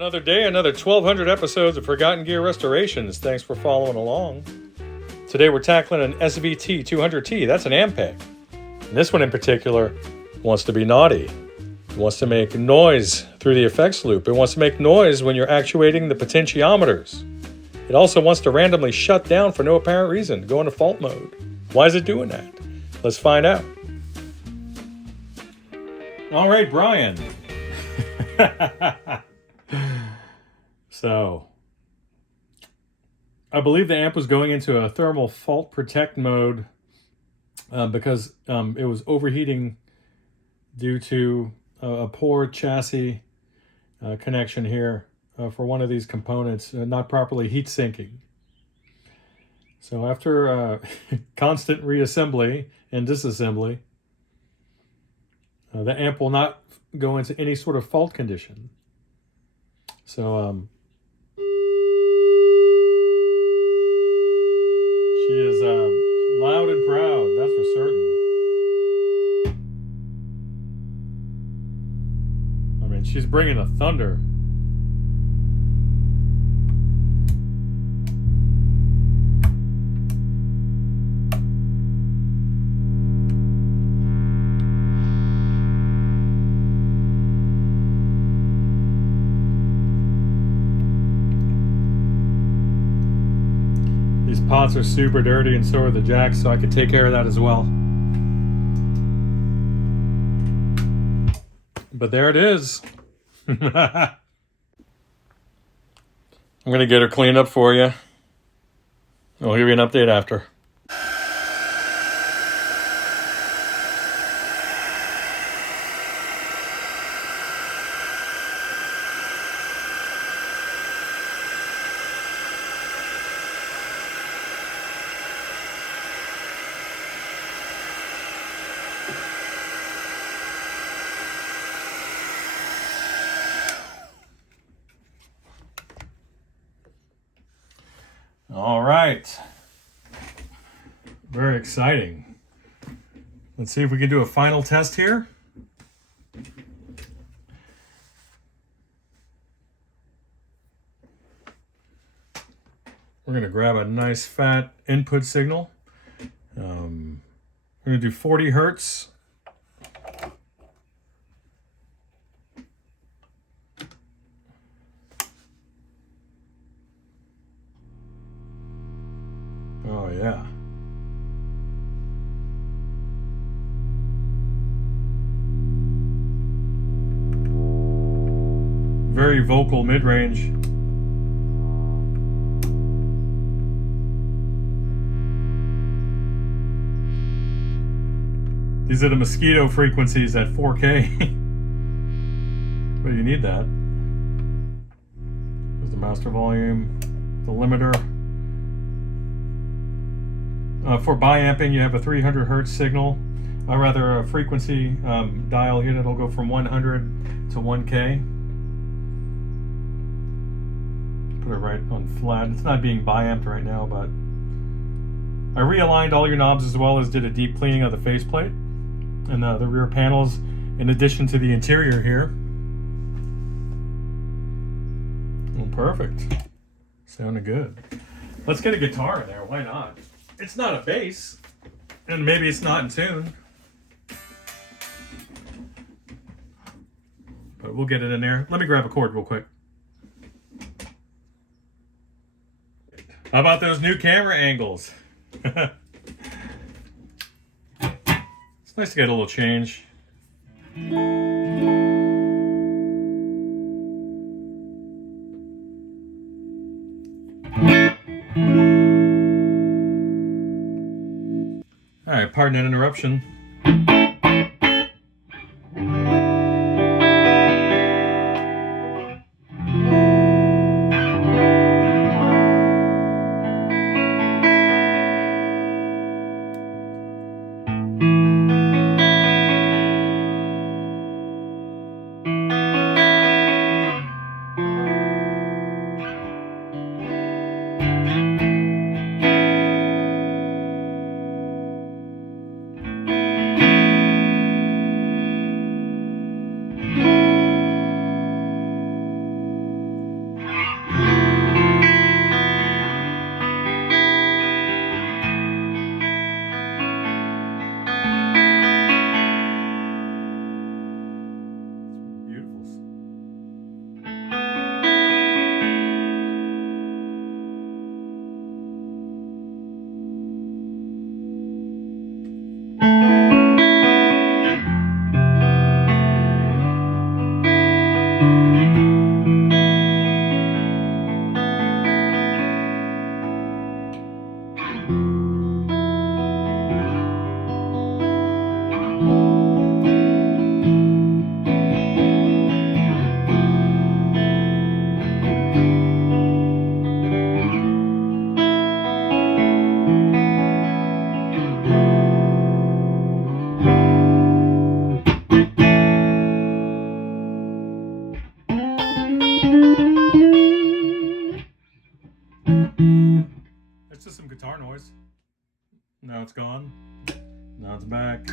Another day, another 1,200 episodes of Forgotten Gear Restorations. Thanks for following along. Today we're tackling an SVT-200T. That's an Ampeg. And this one in particular wants to be naughty. It wants to make noise through the effects loop. It wants to make noise when you're actuating the potentiometers. It also wants to randomly shut down for no apparent reason, go into fault mode. Why is it doing that? Let's find out. All right, Brian. So, I believe the amp was going into a thermal fault protect mode because it was overheating due to a poor chassis connection here for one of these components, not properly heat sinking. So after constant reassembly and disassembly, the amp will not go into any sort of fault condition. So she is loud and proud, that's for certain. I mean, she's bringing the thunder. These pots are super dirty and so are the jacks, so I can take care of that as well. But there it is. I'm going to get her cleaned up for you. I'll give you an update after. All right. Very exciting. Let's see if we can do a final test here. We're going to grab a nice fat input signal. We're going to do 40 hertz. Oh, yeah. Very vocal mid-range. These are the mosquito frequencies at 4K. But you need that. There's the master volume, the limiter. For bi-amping, you have a 300 hertz signal, or rather a frequency dial here that'll go from 100 to 1K. Put it right on flat. It's not being bi-amped right now, but I realigned all your knobs as well as did a deep cleaning of the faceplate and the rear panels in addition to the interior here. Well, perfect. Sounded good. Let's get a guitar in there. Why not? It's not a bass, and maybe it's not in tune, but we'll get it in there. Let me grab a chord real quick. How about those new camera angles? It's nice to get a little change. All right, pardon an interruption. car noise. Now it's gone. Now it's back.